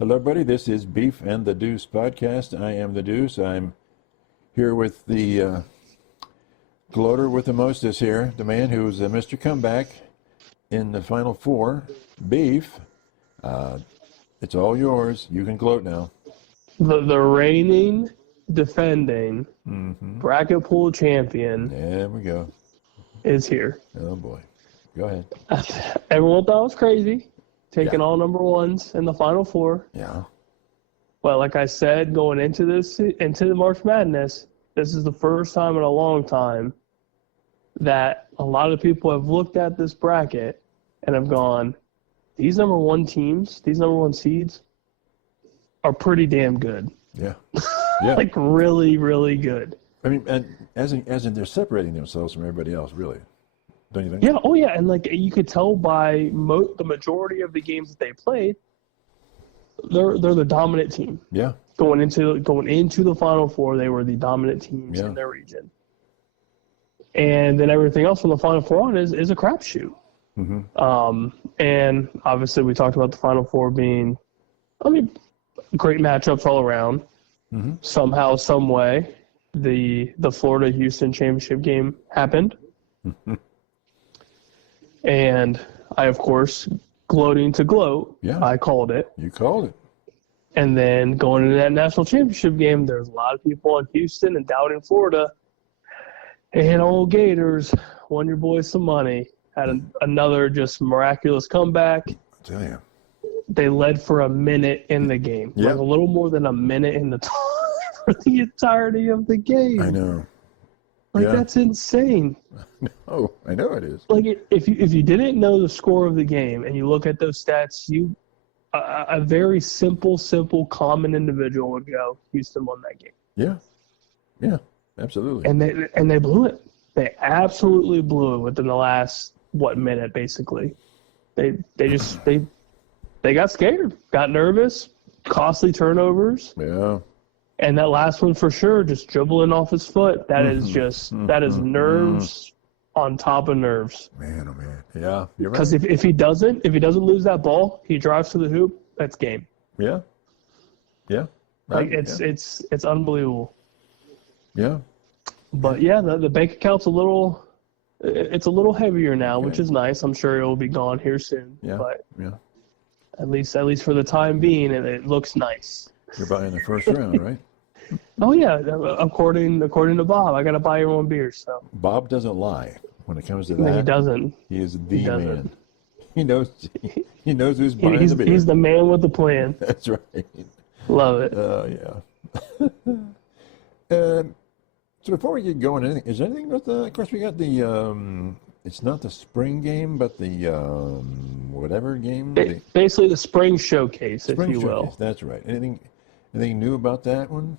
Hello, everybody. This is Beef and the Deuce podcast. I am the Deuce. I'm here with the gloater with the mostest here, the man who's Mr. Comeback in the Final Four. Beef, it's all yours. You can gloat now. The reigning, defending bracket pool champion. There we go. Is here. Oh, boy. Go ahead. Everyone thought it was crazy, taking all number ones in the Final Four. Yeah. But like I said, going into the March Madness, this is the first time in a long time that a lot of people have looked at this bracket and have gone, these number one teams, these number one seeds are pretty damn good. Yeah. Yeah. Like really, really good. I mean, and as in they're separating themselves from everybody else, really. Don't you think? Yeah, oh yeah, and like you could tell by the majority of the games that they played, they're the dominant team. Yeah. Going into the Final Four, they were the dominant teams in their region. And then everything else from the Final Four on is a crapshoot. Mm-hmm. And obviously we talked about the Final Four being, great matchups all around. Mm-hmm. Somehow, some way, the Florida-Houston championship game happened. And I, of course, gloating to gloat, I called it. You called it. And then going into that national championship game, there's a lot of people in Houston and doubting Florida. And old Gators won your boys some money. Had another just miraculous comeback. I tell you. They led for a minute in the game. Yep. Like a little more than a minute in the for the entirety of the game. I know. Like, that's insane. Oh, I know it is. Like, if you didn't know the score of the game and you look at those stats, a very simple, common individual would go, Houston won that game. Yeah. Yeah, absolutely. And they blew it. They absolutely blew it within the last, minute, basically. They got scared, got nervous, costly turnovers. Yeah. And that last one for sure, just dribbling off his foot. That is that is nerves on top of nerves. Man, oh man. Yeah, you're right. Because if he doesn't lose that ball, he drives to the hoop, that's game. Yeah. Yeah. Like it's unbelievable. Yeah. But yeah, the bank account's a little heavier now, which is nice. I'm sure it will be gone here soon. Yeah. But yeah. At least for the time being, it looks nice. You're buying the first round, right? Oh yeah, according to Bob, I gotta buy everyone beer. So Bob doesn't lie when it comes to that. No, he doesn't. He is the man. He knows who's buying the beer. He's the man with the plan. That's right. Love it. Oh yeah. So before we get going, is there anything with of course we got the it's not the spring game, but the whatever game. Basically the spring showcase, if you will. That's right. Anything new about that one?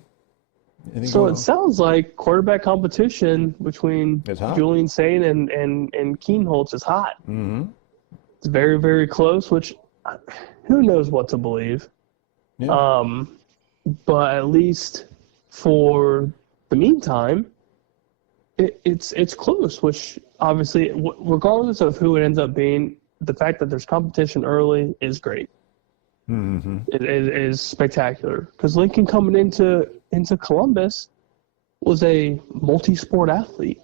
So it sounds like quarterback competition between Julian Sain and Keenholz is hot. Mm-hmm. It's very, very close, which who knows what to believe. Yeah. But at least for the meantime, it's close, which obviously, regardless of who it ends up being, the fact that there's competition early is great. Mm-hmm. It is spectacular because Lincoln coming into Columbus was a multi-sport athlete.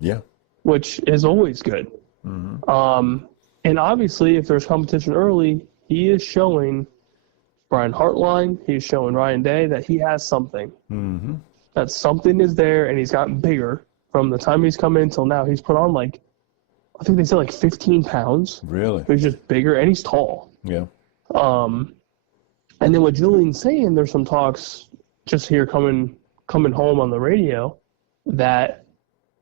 Yeah, which is always good. Mm-hmm. And obviously, if there's competition early, he is showing Brian Hartline, he's showing Ryan Day that he has something. Mm-hmm. That something is there, and he's gotten bigger from the time he's come in until now. He's put on I think they said 15 pounds. Really? He's just bigger, and he's tall. Yeah. And then with Julian saying, there's some talks just here coming home on the radio that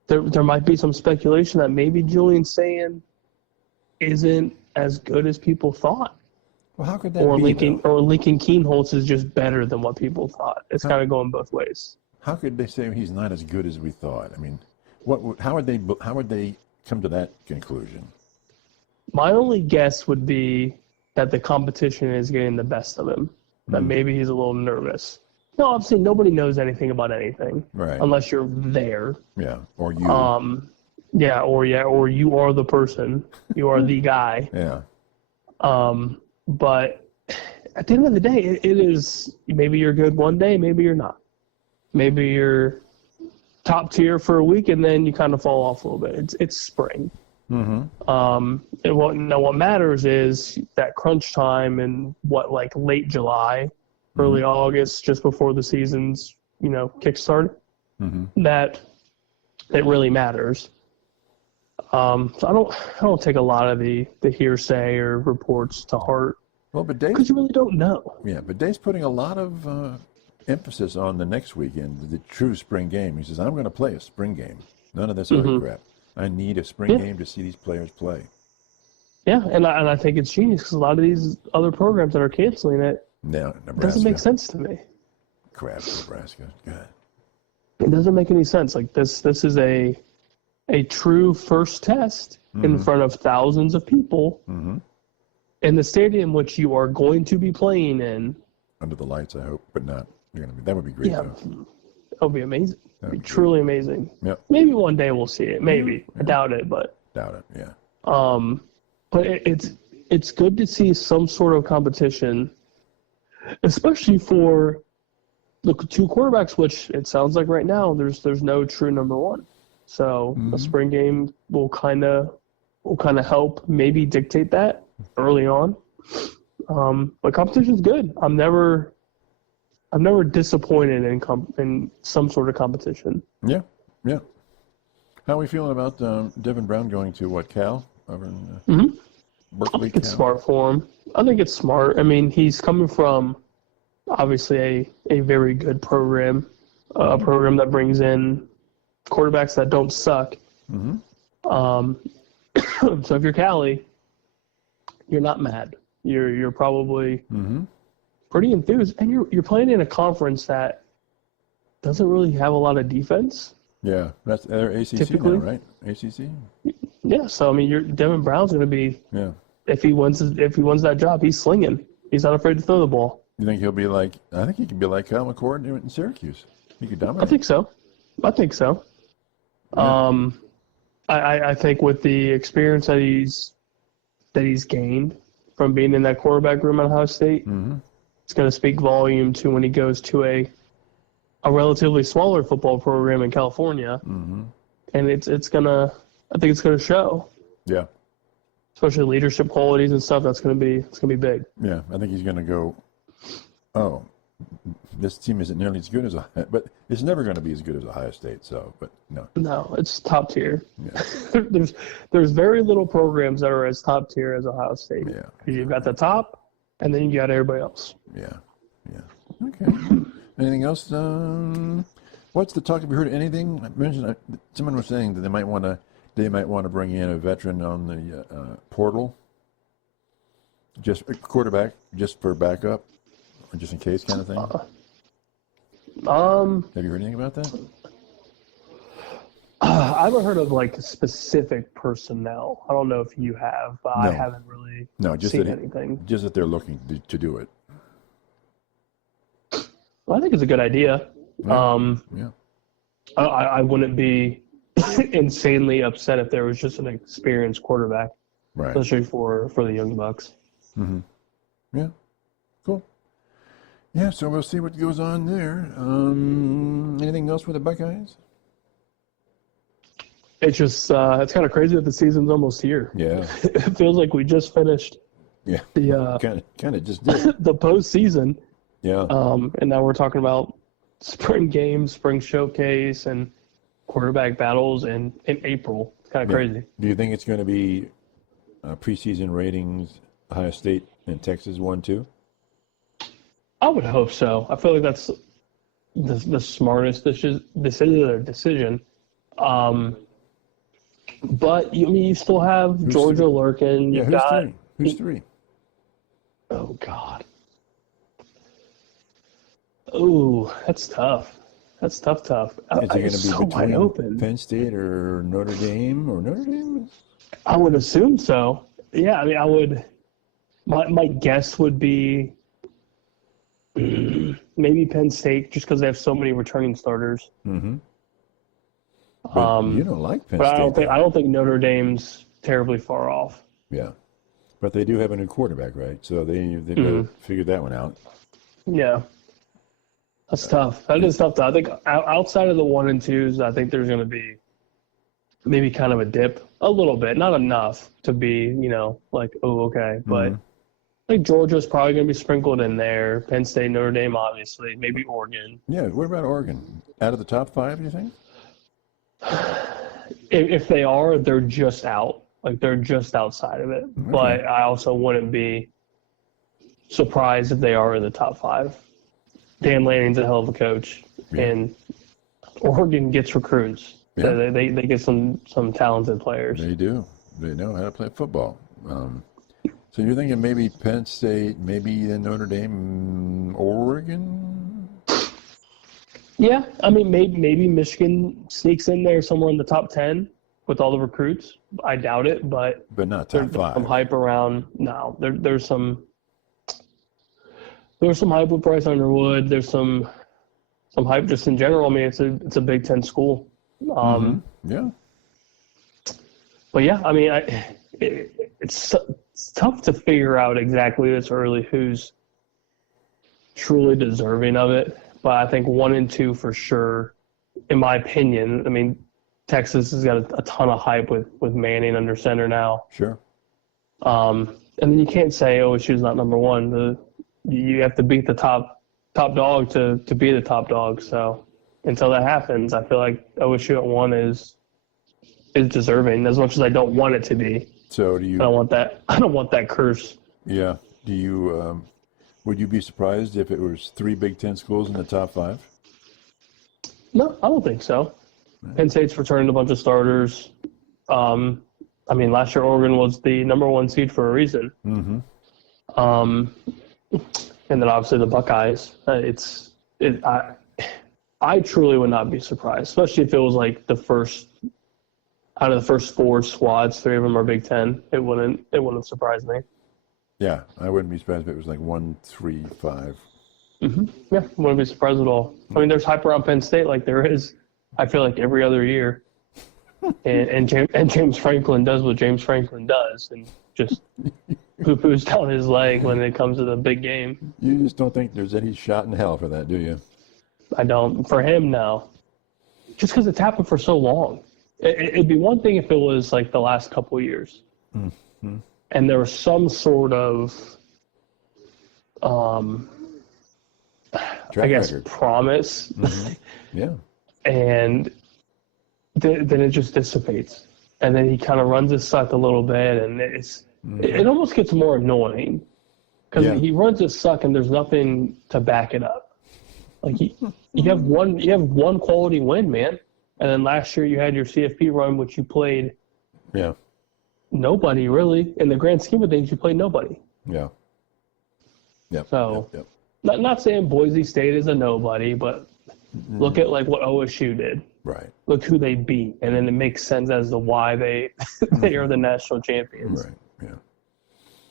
there might be some speculation that maybe Julian saying isn't as good as people thought. Well, how could that be? Or Lincoln Keenholz is just better than what people thought. It's kind of going both ways. How could they say he's not as good as we thought? I mean, how would they come to that conclusion? My only guess would be that the competition is getting the best of him. That maybe he's a little nervous. No, obviously nobody knows anything about anything, right? Unless you're there. Yeah, or you. Or you are the person. You are the guy. Yeah. But at the end of the day, it is, maybe you're good one day, maybe you're not. Maybe you're top tier for a week and then you kind of fall off a little bit. It's spring. Mm-hmm. And what matters is that crunch time and like late July, early August, just before the season's, kickstart. Mm-hmm. That it really matters. So I don't take a lot of the hearsay or reports to heart. Well, but because you really don't know. Yeah, but Dave's putting a lot of emphasis on the next weekend, the true spring game. He says, I'm going to play a spring game. None of this other crap. I need a spring game to see these players play. Yeah, and I think it's genius because a lot of these other programs that are canceling it doesn't make sense to me. Crap, Nebraska. God. It doesn't make any sense. Like this is a true first test in front of thousands of people in the stadium which you are going to be playing in. Under the lights, I hope, but not. That would be great. Yeah, though. That would be amazing. It'd be truly amazing. Yep. Maybe one day we'll see it. Maybe. I doubt it, but. Doubt it. Yeah. But it's good to see some sort of competition, especially for the two quarterbacks, which it sounds like right now there's no true number one. So a spring game will kind of help maybe dictate that early on. But competition's good. I'm never disappointed in some sort of competition. Yeah, yeah. How are we feeling about Devin Brown going to Cal over in Berkeley? I think it's smart for him. I think it's smart. I mean, he's coming from obviously a very good program, a program that brings in quarterbacks that don't suck. So if you're Cali, you're not mad. You're probably pretty enthused, and you're playing in a conference that doesn't really have a lot of defense. Yeah, that's their ACC typically. Now, right? ACC. Yeah, so I mean, Devin Brown's going to be. Yeah. If he wins that job, he's slinging. He's not afraid to throw the ball. You think he'll be like? I think he could be like Kyle McCord in Syracuse. He could dominate. I think so. Yeah. I think with the experience that he's gained from being in that quarterback room at Ohio State, it's going to speak volume to when he goes to a relatively smaller football program in California, and I think it's gonna show. Yeah. Especially leadership qualities and stuff. It's gonna be big. Yeah, I think he's gonna go. Oh, this team isn't nearly as good as but it's never going to be as good as Ohio State. So, but no. No, it's top tier. Yeah. there's very little programs that are as top tier as Ohio State. Yeah. You've got the top, and then you got everybody else. Yeah. Yeah. Okay. Anything else? What's the talk? Have you heard anything? I mentioned someone was saying that they might want to bring in a veteran on the portal, just a quarterback, just for backup, or just in case kind of thing. Have you heard anything about that? I haven't heard of like specific personnel. I don't know if you have, but no. I haven't really seen anything. Just that they're looking to do it. Well, I think it's a good idea. Yeah. I wouldn't be insanely upset if there was just an experienced quarterback, right? Especially for the Young Bucks. Mm-hmm. Yeah. Cool. Yeah. So we'll see what goes on there. Anything else with the Buckeyes? It's just it's kind of crazy that the season's almost here. Yeah. It feels like we just finished. Yeah. The kind of just did the postseason. Yeah. And now we're talking about spring games, spring showcase, and quarterback battles in April. It's kind of crazy. Do you think it's going to be preseason ratings, Ohio State and Texas 1-2? I would hope so. I feel like that's the smartest decision. But you still have Georgia lurking. Who's three? Oh God. Oh, that's tough. That's tough. Is it going to be so between wide open. Penn State or Notre Dame? I would assume so. Yeah, I mean, I would. My guess would be maybe Penn State, just because they have so many returning starters. Mm-hmm. But you don't like Penn State. But I don't think Notre Dame's terribly far off. Yeah. But they do have a new quarterback, right? So they've got to figure that one out. Yeah. That's tough. That is tough. I think outside of the 1 and 2s, I think there's going to be maybe kind of a dip a little bit, not enough to be, like, oh, okay. But I think Georgia's probably going to be sprinkled in there. Penn State, Notre Dame, obviously, maybe Oregon. Yeah. What about Oregon? Out of the top 5, you think? If they are, they're just out. Like, they're just outside of it. Okay. But I also wouldn't be surprised if they are in the top 5. Dan Lanning's a hell of a coach, and Oregon gets recruits. Yeah. So they get some talented players. They do. They know how to play football. So you're thinking maybe Penn State, maybe then Notre Dame, Oregon? Yeah, I mean, maybe Michigan sneaks in there somewhere in the top 10 with all the recruits. I doubt it, but not top 5. Some hype around. No, there's some hype with Bryce Underwood. There's some hype just in general. I mean, it's a Big Ten school. Yeah. But yeah, I mean, it's tough to figure out exactly this early who's truly deserving of it. But I think 1 and 2 for sure, in my opinion. I mean, Texas has got a ton of hype with Manning under center now. Sure. And then you can't say OSU's not number 1. You have to beat the top dog to be the top dog. So until that happens, I feel like OSU at 1 is deserving, as much as I don't want it to be. So do you? I don't want that curse. Yeah. Do you? Would you be surprised if it was 3 Big Ten schools in the top 5? No, I don't think so. Penn State's returned a bunch of starters. I mean, last year Oregon was the number 1 seed for a reason. And then obviously the Buckeyes. I truly would not be surprised, especially if it was like out of the first 4 squads, 3 of them are Big Ten. It wouldn't surprise me. Yeah, I wouldn't be surprised if it was like 1, 3, 5. Yeah, wouldn't be surprised at all. I mean, there's hype around Penn State like there is, I feel like, every other year. and James Franklin does what James Franklin does and just poo-poos down his leg when it comes to the big game. You just don't think there's any shot in hell for that, do you? I don't. For him, no. Just because it's happened for so long. It'd be one thing if it was like the last couple of years. And there was some sort of, promise. Yeah. And then it just dissipates. And then he kind of runs his suck a little bit, and it almost gets more annoying because he runs his suck and there's nothing to back it up. Like you have one quality win, man. And then last year you had your CFP run, which you played. Yeah. Nobody really, in the grand scheme of things, you played nobody. Yeah. Yeah. So, not saying Boise State is a nobody, but look at like what OSU did. Right. Look who they beat, and then it makes sense as to why they are the national champions. Right.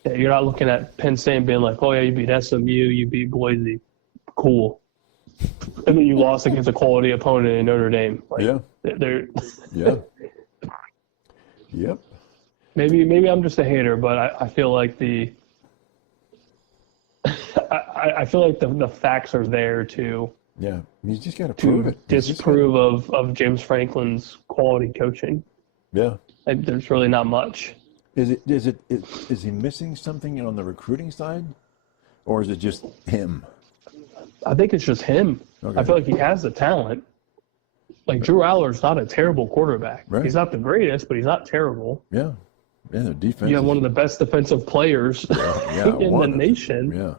Yeah. You're not looking at Penn State and being like, oh yeah, you beat SMU, you beat Boise, cool. And then you lost against a quality opponent in Notre Dame. Like, they're Yeah. Yep. Maybe I'm just a hater, but I feel like I feel like the facts are there to you just got to prove it. Disprove of James Franklin's quality coaching. Yeah. There's really not much. Is he missing something on the recruiting side, or is it just him? I think it's just him. Okay. I feel like he has the talent. Like Drew Aller's not a terrible quarterback. Right. He's not the greatest, but he's not terrible. Yeah. Yeah, the defense. You have one of the best defensive players in the nation. Yeah.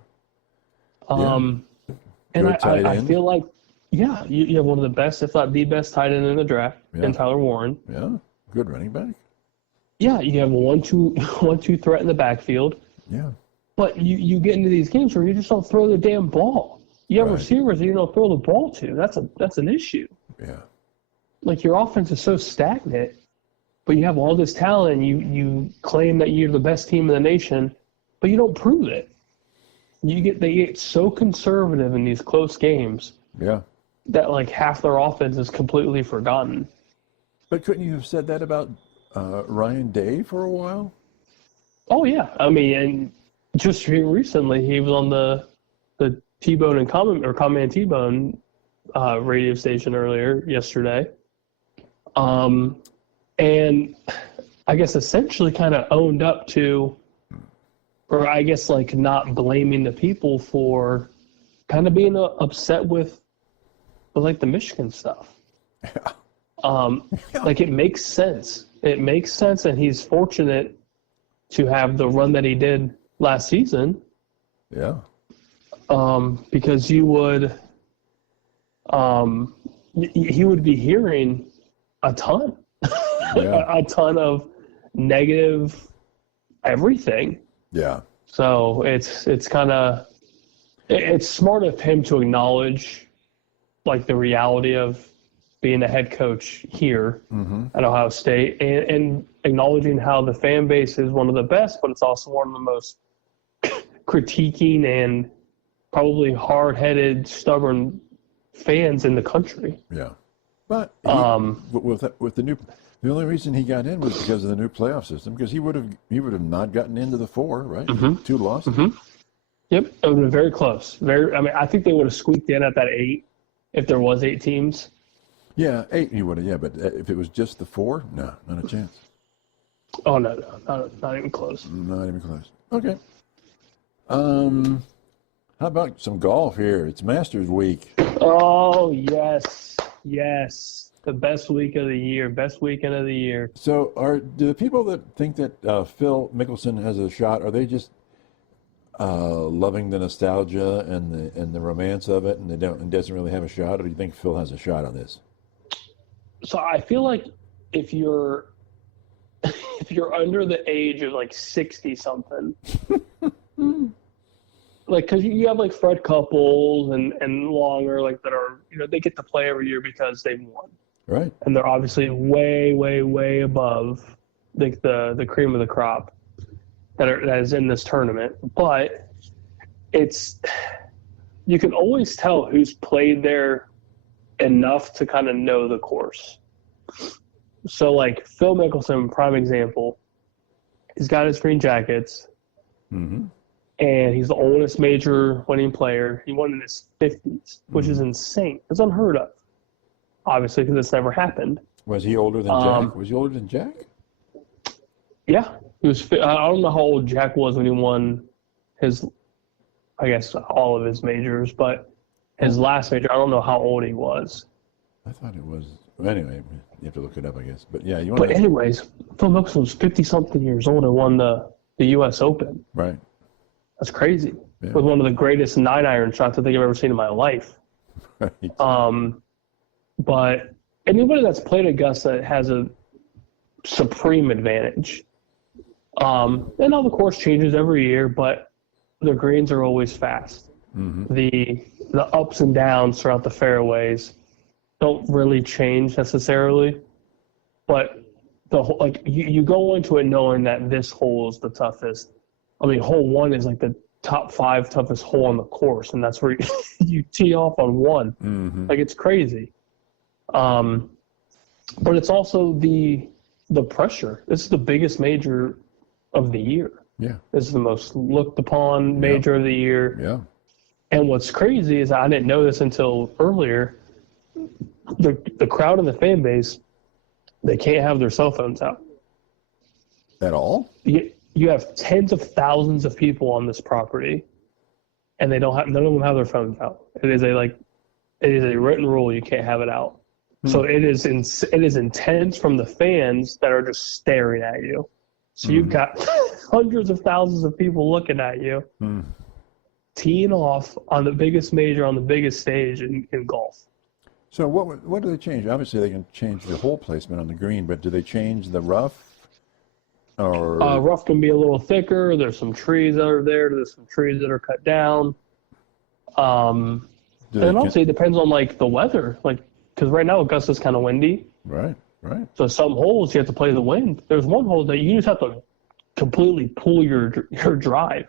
And I feel like, you have one of the best, if not the best, tight end in the draft, in Tyler Warren. Yeah. Good running back. Yeah, you have a 1-2 threat in the backfield. Yeah. But you get into these games where you just don't throw the damn ball. You have receivers that you don't throw the ball to. That's an issue. Yeah. Like your offense is so stagnant, but you have all this talent and you claim that you're the best team in the nation, but you don't prove it. They get so conservative in these close games. Yeah. That like half their offense is completely forgotten. But couldn't you have said that about Ryan Day for a while? Oh yeah, I mean, and just here recently he was on the T-Bone and Common and T-Bone radio station yesterday, and I guess essentially kind of owned up to, or I guess like not blaming the people for kind of being upset with like the Michigan stuff. Like it makes sense. It makes sense, and he's fortunate to have the run that he did last season. Yeah. Because he would be hearing a ton, a ton of negative everything. Yeah. So it's kind of, it's smart of him to acknowledge like the reality of being a head coach here at Ohio State, and acknowledging how the fan base is one of the best, but it's also one of the most critiquing and probably hard-headed, stubborn fans in the country. Yeah, but with the only reason he got in was because of the new playoff system. Because he would have not gotten into the 4, right? 2 losses. Yep, it would have been very close. I think they would have squeaked in at that 8 if there was 8 teams. Yeah, 8 he would have. Yeah, but if it was just the 4, no, not a chance. Oh no, not even close. Not even close. Okay. How about some golf here? It's Masters week. Oh yes. The best week of the year, best weekend of the year. So, do the people that think that Phil Mickelson has a shot, are they just loving the nostalgia and the romance of it, and it doesn't really have a shot, or do you think Phil has a shot on this? So I feel like if you're under the age of like 60 something, like, because you have like Fred Couples and longer, like, that are, they get to play every year because they've won. Right. And they're obviously way, way, way above the cream of the crop that is in this tournament. But you can always tell who's played there enough to kind of know the course. So like Phil Mickelson, prime example, he's got his green jackets. And he's the oldest major winning player. He won in his 50s, which is insane. It's unheard of, obviously, because it's never happened. Was he older than Jack? Was he older than Jack? Yeah. He was. I don't know how old Jack was when he won all of his majors, but his last major, I don't know how old he was. I thought it was. Anyway, you have to look it up, I guess. But yeah, anyways, Phil Mickelson was 50-something years old and won the U.S. Open. Right. That's crazy. Yeah. With one of the greatest 9-iron shots I think I've ever seen in my life. Right. But anybody that's played Augusta has a supreme advantage. And now the course changes every year, but the greens are always fast. The ups and downs throughout the fairways don't really change necessarily, but you go into it knowing that this hole is the toughest. I mean, hole 1 is like the top 5 toughest hole on the course, and that's where you tee off on 1. Like, it's crazy. But it's also the pressure. This is the biggest major of the year. Yeah. This is the most looked upon major of the year. Yeah. And what's crazy is I didn't know this until earlier. The crowd and the fan base, they can't have their cell phones out. At all? You have tens of thousands of people on this property, and none of them have their phones out. It is a written rule. You can't have it out. So it is intense from the fans that are just staring at you. So you've got hundreds of thousands of people looking at you, teeing off on the biggest major on the biggest stage in golf. So what do they change? Obviously, they can change the hole placement on the green, but do they change the rough? Or rough can be a little thicker. There's some trees that are there. There's some trees that are cut down. And also it depends on like the weather, like, because right now Augusta's kind of windy. Right. So some holes you have to play the wind. There's one hole that you just have to completely pull your drive.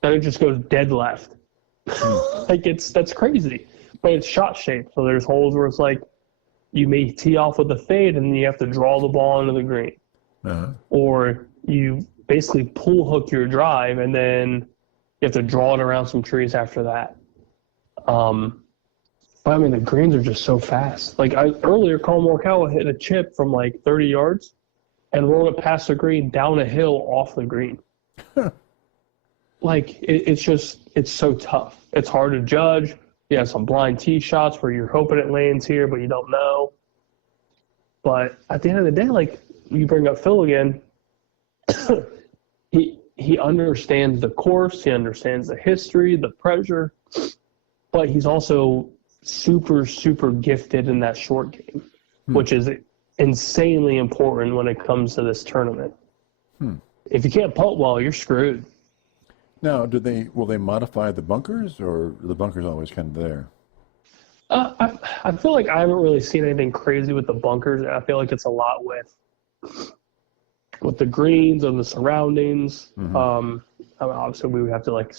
Then it just goes dead left. That's crazy. But it's shot shaped. So there's holes where it's like you may tee off with a fade and then you have to draw the ball into the green. Or you basically pull hook your drive, and then you have to draw it around some trees after that. But I mean, the greens are just so fast. Like earlier, Colin Morikawa hit a chip from like 30 yards and rolled it past the green down a hill off the green. Like it's so tough. It's hard to judge. You have some blind tee shots where you're hoping it lands here, but you don't know. But at the end of the day, like you bring up Phil again, he understands the course, he understands the history, the pressure, but he's also super, super gifted in that short game, which is insanely important when it comes to this tournament. If you can't putt well, you're screwed. Now, will they modify the bunkers, or are the bunkers always kind of there? I feel like I haven't really seen anything crazy with the bunkers. I feel like it's a lot with the greens and the surroundings. I mean, obviously, we would have to like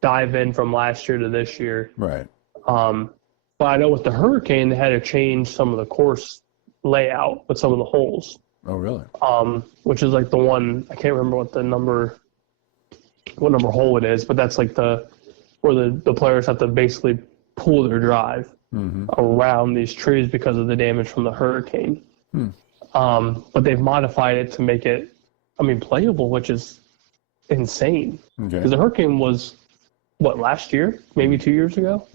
dive in from last year to this year. Right. But I know with the Hurricane, they had to change some of the course layout with some of the holes. Oh, really? Which is like the one, I can't remember what number hole it is, but that's like where the players have to basically pull their drive around these trees because of the damage from the hurricane. But they've modified it to make it, I mean, playable, which is insane. Okay. Because the hurricane was, what, last year? Maybe 2 years ago?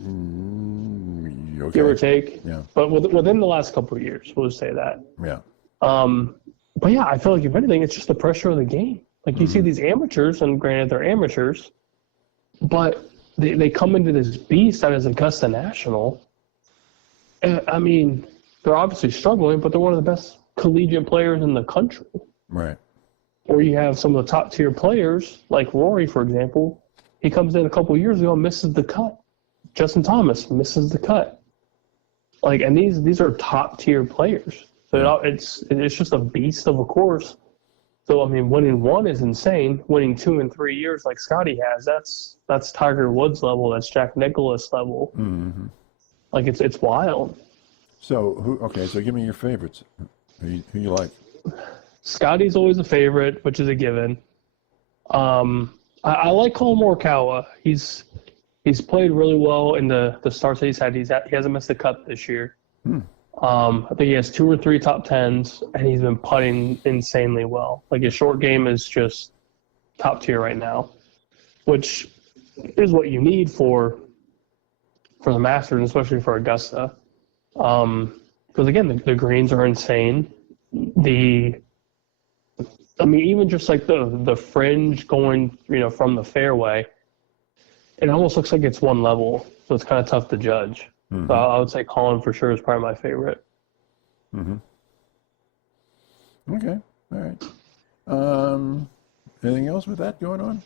Okay. Give or take. Yeah. But within the last couple of years, we'll say that. Yeah. But yeah, I feel like if anything, it's just the pressure of the game. Like you see these amateurs, and granted they're amateurs, but they come into this beast that is Augusta National. And, I mean, they're obviously struggling, but they're one of the best collegiate players in the country. Right. Or you have some of the top tier players, like Rory, for example. He comes in a couple of years ago and misses the cut. Justin Thomas misses the cut. Like, and these are top tier players. So it's just a beast of a course. So I mean, winning one is insane. Winning 2 and 3 years like Scotty has, that's Tiger Woods level. That's Jack Nicklaus level. Like it's wild. So so give me your favorites. Who you like? Scotty's always a favorite, which is a given. I like Colin Morikawa. He's played really well in the starts that he's had. He hasn't missed a cut this year. I think he has 2 or 3 top 10s, and he's been putting insanely well. Like his short game is just top tier right now, which is what you need for the Masters, especially for Augusta. Because again, the greens are insane. I mean, even just like the fringe going, from the fairway, it almost looks like it's one level, so it's kind of tough to judge. So I would say Colin for sure is probably my favorite. Okay. All right. Anything else with that going on?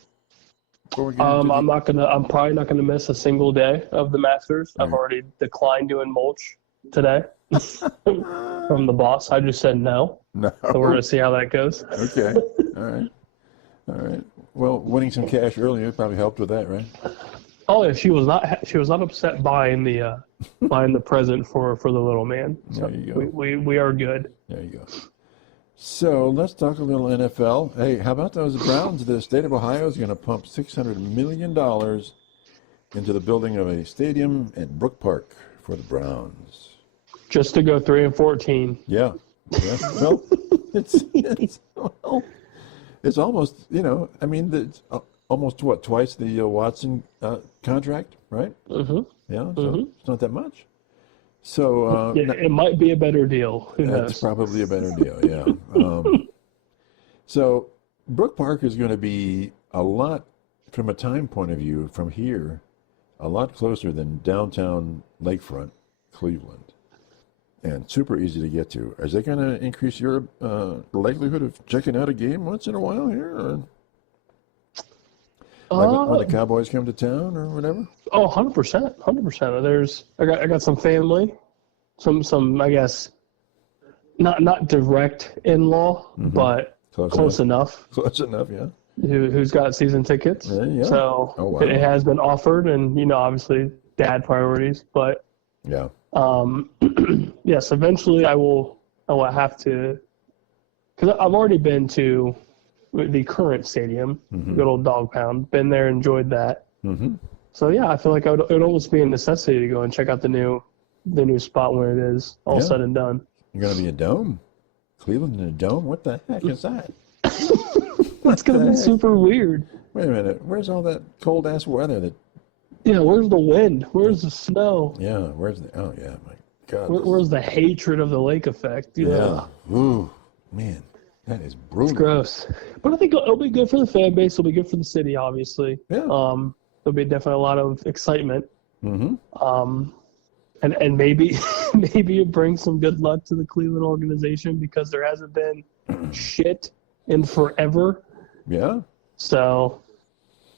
Before we get into I'm probably not gonna miss a single day of the Masters. I've already declined doing mulch today from the boss. I just said no. No. So we're gonna see how that goes. Okay. All right. Well, winning some cash earlier probably helped with that, right? Oh yeah, she was not upset buying the present for the little man. So there you go. We are good. There you go. So let's talk a little NFL. Hey, how about those Browns? The state of Ohio is going to pump $600 million into the building of a stadium at Brook Park for the Browns. Just to go 3-14. Yeah. Well, it's almost, I mean, it's almost twice the Watson contract, right? Yeah, so it's not that much. So it might be a better deal. Who knows? That's probably a better deal, yeah. So Brook Park is going to be a lot, from a time point of view, from here, a lot closer than downtown Lakefront, Cleveland, and super easy to get to. Is that going to increase your likelihood of checking out a game once in a while here? Or? Like when the Cowboys come to town or whatever? Oh, 100%. 100%. I got some family, some I guess, not direct in-law, but close enough. Close enough, yeah. Who's got season tickets. Yeah. So wow. it has been offered, and, obviously dad priorities, but yeah. Yes, eventually I will have to, because I've already been to the current stadium, Mm-hmm. good old Dog Pound. Been there, enjoyed that. Mm-hmm. So yeah, I feel like it would almost be a necessity to go and check out the new spot when it is all Yeah. said and done. You're going to be a dome? Cleveland in a dome? What the heck is that? That's going to be super weird. Wait a minute. Where's all that cold-ass weather that... Yeah, where's the wind? Where's the snow? Yeah, where's the... Oh, yeah, my God. Where's the hatred of the lake effect? Yeah. Ooh, man, that is brutal. It's gross. But I think it'll be good for the fan base. It'll be good for the city, obviously. Yeah. There'll be definitely a lot of excitement. Mm-hmm. And maybe it brings some good luck to the Cleveland organization because there hasn't been shit in forever. Yeah. So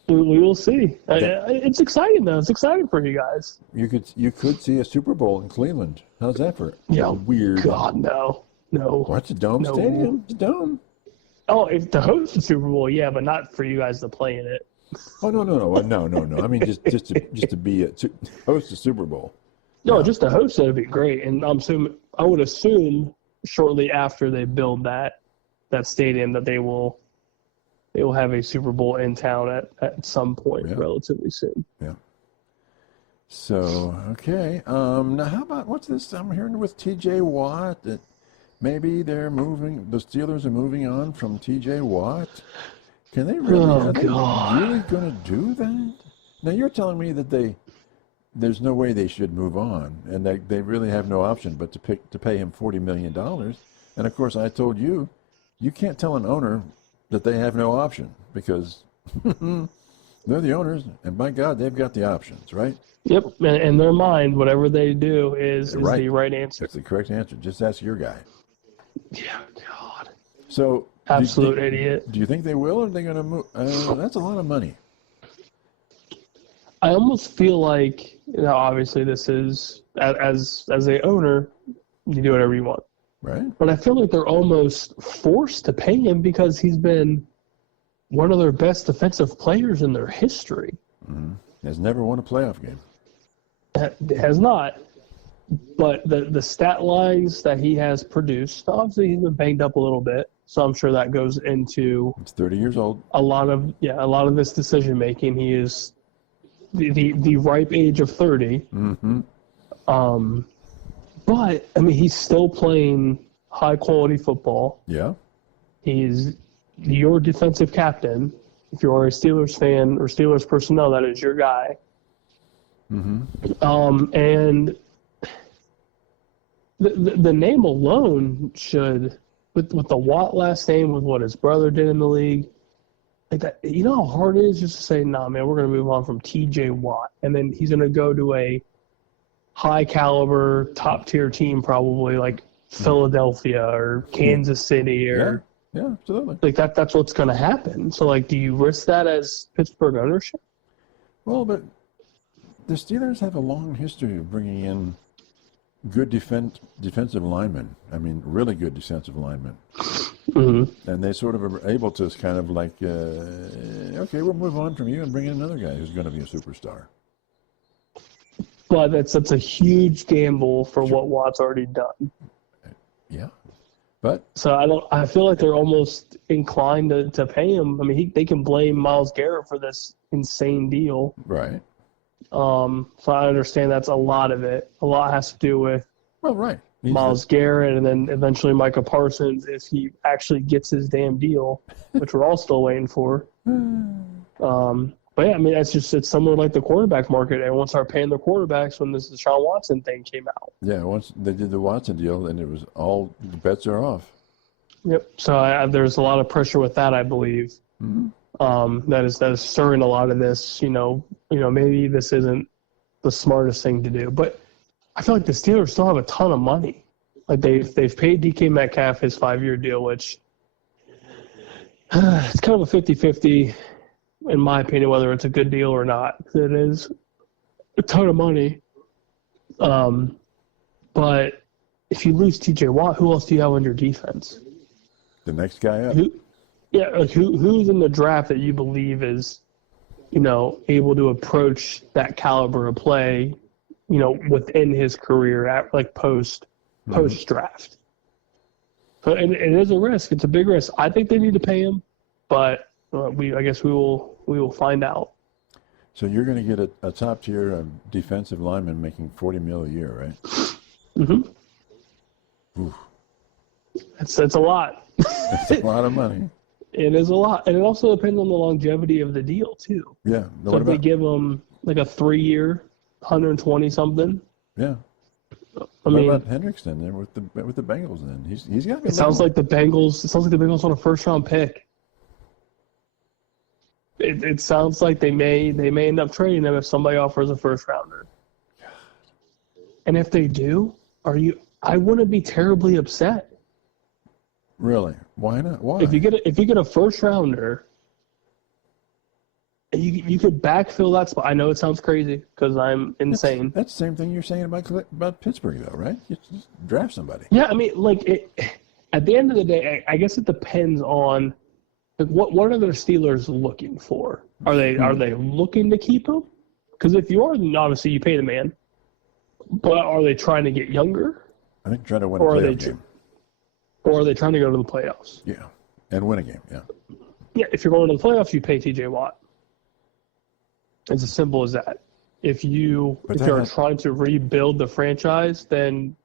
we will see. It's exciting though. It's exciting for you guys. You could see a Super Bowl in Cleveland. How's that for weird? God, no. What's a dome No. stadium? It's a dome. Oh, if to host the Super Bowl, yeah, but not for you guys to play in it. Oh no. I mean just to be to host a Super Bowl. No, Yeah. just to host it would be great. And I would assume shortly after they build that stadium that they will have a Super Bowl in town at some point relatively soon. Yeah. So okay. Now how about what's this? I'm hearing with T.J. Watt that maybe they're moving. The Steelers are moving on from T.J. Watt. Can they really? Are they really going to do that? Now you're telling me that there's no way they should move on, and they really have no option but to pay him $40 million. And of course, I told you, you can't tell an owner that they have no option because they're the owners, and by God, they've got the options, right? Yep, in their mind, whatever they do is the right answer. That's the correct answer. Just ask your guy. Yeah, God. So, Absolute idiot. Do you think they will, or are they going to move? That's a lot of money. I almost feel like, obviously this is, as a owner, you do whatever you want. Right. But I feel like they're almost forced to pay him because he's been one of their best defensive players in their history. Mm-hmm. Has never won a playoff game. Has not. But the stat lines that he has produced, obviously he's been banged up a little bit, so I'm sure that goes into It's 30 years old. a lot of this decision making. He is the ripe age of 30. Mm-hmm. But I mean, he's still playing high quality football. Yeah. He's your defensive captain. If you're a Steelers fan or Steelers personnel, that is your guy. Mm-hmm. And the name alone should, with the Watt last name, with what his brother did in the league, like that. You know how hard it is just to say, nah, man, we're going to move on from T.J. Watt, and then he's going to go to a high caliber, top tier team, probably like Philadelphia or Kansas City or yeah, absolutely. like that. That's what's going to happen. So like, do you risk that as Pittsburgh ownership? Well, but the Steelers have a long history of bringing in good defensive linemen. I mean, really good defensive linemen. Mm-hmm. And they sort of are able to kind of like, okay, we'll move on from you and bring in another guy who's going to be a superstar. But that's a huge gamble for what Watt's already done. Yeah, but So I feel like they're almost inclined to pay him. I mean, they can blame Myles Garrett for this insane deal. right. So I understand that's a lot of it. A lot has to do with Right. Myles Garrett and then eventually Micah Parsons if he actually gets his damn deal, which we're all still waiting for. But yeah, I mean, it's somewhere like the quarterback market. Everyone started paying their quarterbacks when this Deshaun Watson thing came out. Yeah, once they did the Watson deal, and it was all the bets are off. Yep. So there's a lot of pressure with that, I believe. Mm-hmm. That is stirring a lot of this. Maybe this isn't the smartest thing to do, but I feel like the Steelers still have a ton of money. Like they've paid DK Metcalf his 5-year deal, which it's kind of a 50-50. In my opinion, whether it's a good deal or not. It is a ton of money. But if you lose T.J. Watt, who else do you have on your defense? The next guy up. Who's in the draft that you believe is, able to approach that caliber of play, within his career at like post draft. So it is a risk. It's a big risk. I think they need to pay him. but I guess we will find out. So you're going to get a top tier defensive lineman making $40 million a year, right? Mm-hmm. Oof. It's a lot. That's a lot of money. It is a lot, and it also depends on the longevity of the deal too. Yeah. So if they give him like a 3-year, 120 something. Yeah. I mean, what about Hendricks then? There with the Bengals then he's got. It sounds like the Bengals want a first-round pick. It sounds like they may end up trading him if somebody offers a first-rounder. And if they do, I wouldn't be terribly upset. Really? Why not? Why? If you get a first-rounder, you could backfill that spot. I know it sounds crazy because I'm insane. That's the same thing you're saying about Pittsburgh, though, right? You just draft somebody. Yeah, I mean, at the end of the day, I guess it depends on what are the Steelers looking for. Are they looking to keep him? Because if you are, then obviously you pay the man. But are they trying to get younger? I think trying to win a playoff game. Or are they trying to go to the playoffs? Yeah, and win a game. Yeah. Yeah, if you're going to the playoffs, you pay T.J. Watt. It's as simple as that. If you're trying to rebuild the franchise, then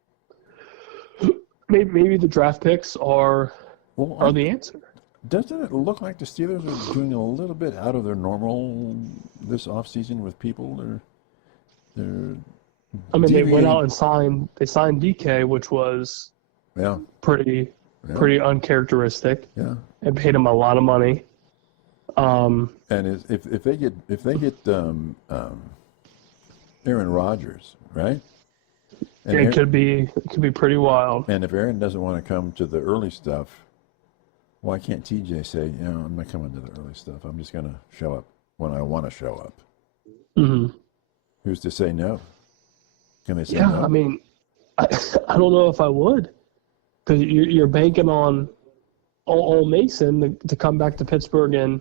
maybe the draft picks are the answer. Doesn't it look like the Steelers are doing a little bit out of their normal this offseason with people? They went out and signed DK, which was pretty uncharacteristic. Yeah. And paid him a lot of money. And if they get Aaron Rodgers, right? And it could be pretty wild. And if Aaron doesn't want to come to the early stuff, why can't TJ say, I'm not coming to the early stuff. I'm just going to show up when I want to show up. Mm-hmm. Who's to say no? Can they say no? Yeah, I mean, I don't know if I would, because you're banking on Ole Mason to come back to Pittsburgh and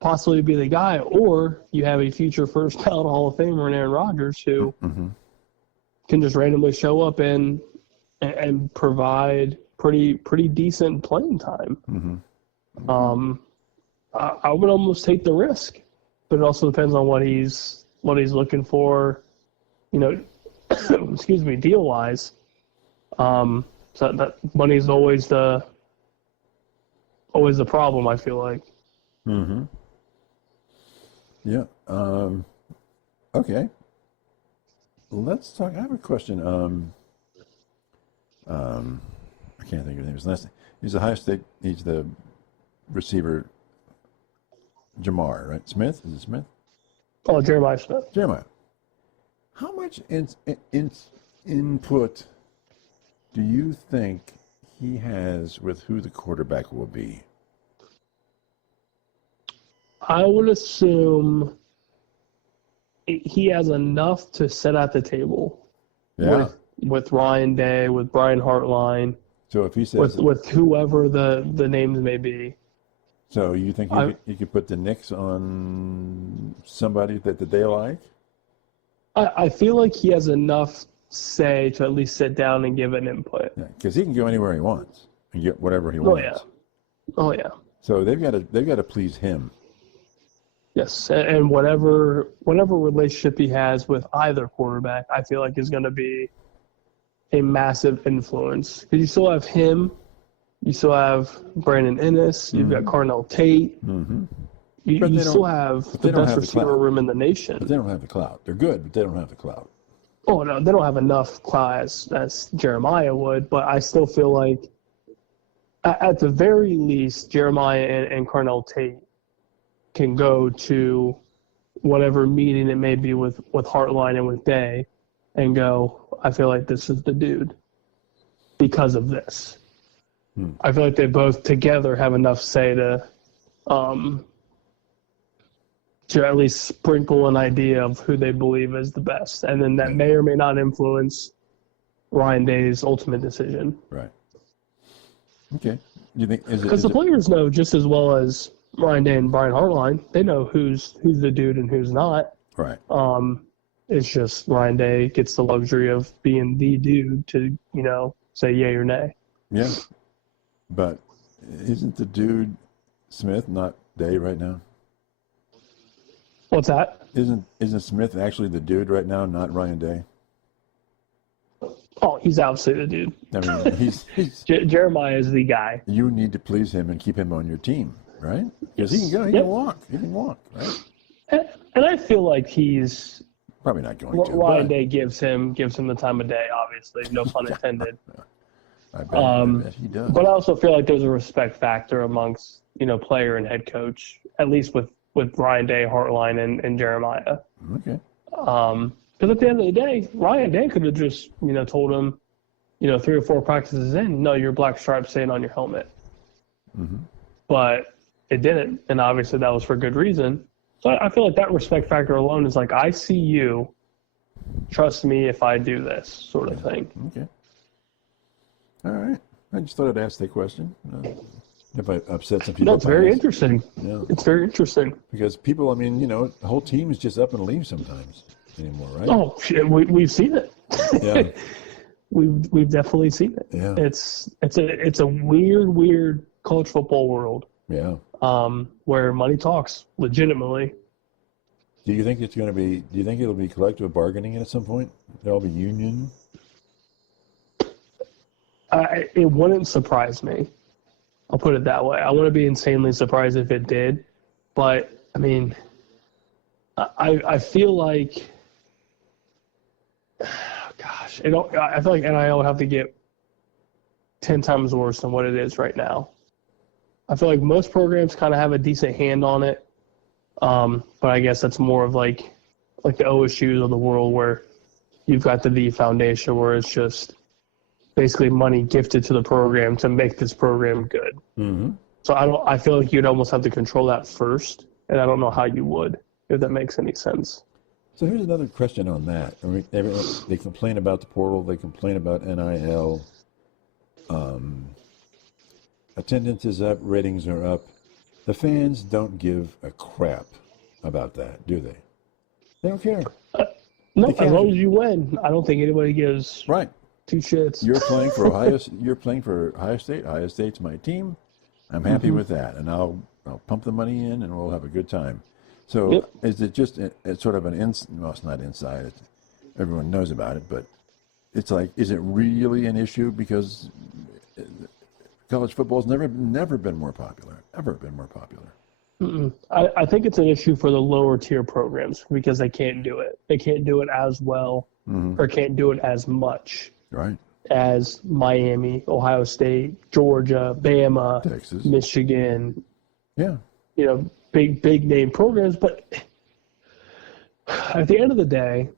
possibly be the guy, or you have a future first-ballot Hall of Famer in Aaron Rodgers who can just randomly show up and provide pretty decent playing time. Mm-hmm. I would almost take the risk, but it also depends on what he's looking for, excuse me, deal-wise. So that money is always the problem, I feel like. Mm-hmm. Yeah. Okay. Let's talk. I have a question. I can't think of his name. He's Ohio State. He's the receiver. Jamar, right? Smith? Is it Smith? Oh, Jeremiah Smith. Jeremiah. How much input do you think he has with who the quarterback will be? I would assume he has enough to sit at the table with Ryan Day, with Brian Hartline. So if he says with whoever the names may be. So you think you could put the Knicks on somebody that they like? I feel like he has enough say to at least sit down and give an input. Because he can go anywhere he wants and get whatever he wants. Oh yeah. So they've got to please him. Yes, and whatever relationship he has with either quarterback, I feel like is going to be a massive influence. Because you still have him, you still have Brandon Ennis, you've got Carnell Tate. Mm-hmm. You still have the best receiver room in the nation. But they don't have the clout. They're good, but they don't have the clout. Oh no, they don't have enough clout as Jeremiah would. But I still feel like, at the very least, Jeremiah and Carnell Tate can go to whatever meeting it may be with Hartline and with Day and go, I feel like this is the dude because of this. I feel like they both together have enough say to at least sprinkle an idea of who they believe is the best. And then that may or may not influence Ryan Day's ultimate decision. Right. Okay. Do you think because the players know just as well as Ryan Day and Brian Hartline, they know who's the dude and who's not. Right. It's just Ryan Day gets the luxury of being the dude to, say yay or nay. Yeah. But isn't the dude Smith not Day right now? What's that? Isn't Smith actually the dude right now, not Ryan Day? Oh, he's absolutely the dude. I mean, he's Jeremiah is the guy. you need to please him and keep him on your team, right? Because he can go, he can walk, right? And I feel like he's Probably not going to. Ryan Day gives him the time of day. Obviously, no pun intended. I bet he does. But I also feel like there's a respect factor amongst player and head coach, at least with Ryan Day, Hartline, and Jeremiah. Okay. Because at the end of the day, Ryan Day could have just told him, 3 or 4 practices in, no, your black stripe staying on your helmet. Mm-hmm. But it didn't, and obviously that was for good reason. So I feel like that respect factor alone is like, I see you, trust me if I do this sort of thing. Okay. All right. I just thought I'd ask that question. If I upset some people. No, it's very interesting. Yeah. It's very interesting. Because people, the whole team is just up and leave sometimes anymore, right? Oh, shit, we've seen it. Yeah. We've definitely seen it. Yeah. It's a weird college football world. Yeah. Where money talks legitimately. Do you think it'll be collective bargaining at some point? There'll be union? It wouldn't surprise me. I'll put it that way. I wouldn't be insanely surprised if it did. But, I feel like, gosh, I feel like NIL would have to get 10 times worse than what it is right now. I feel like most programs kind of have a decent hand on it. But I guess that's more of like the OSUs of the world where you've got the V Foundation where it's just basically money gifted to the program to make this program good. Mm-hmm. So I feel like you'd almost have to control that first, and I don't know how you would, if that makes any sense. So here's another question on that. They complain about the portal. They complain about NIL. Attendance is up. Ratings are up. The fans don't give a crap about that, do they? They don't care. No, as long as you win, I don't think anybody gives right 2 shits. You're playing for Ohio. You're playing for Ohio State. Ohio State's my team. I'm happy with that, and I'll pump the money in, and we'll have a good time. So is it just it's sort of well, it's not inside. Everyone knows about it, but it's like, is it really an issue? Because college football's never been more popular. Ever been more popular. Mm-mm. I think it's an issue for the lower tier programs because they can't do it. They can't do it as well or can't do it as much as Miami, Ohio State, Georgia, Bama, Texas, Michigan. Yeah. Big name programs. But at the end of the day,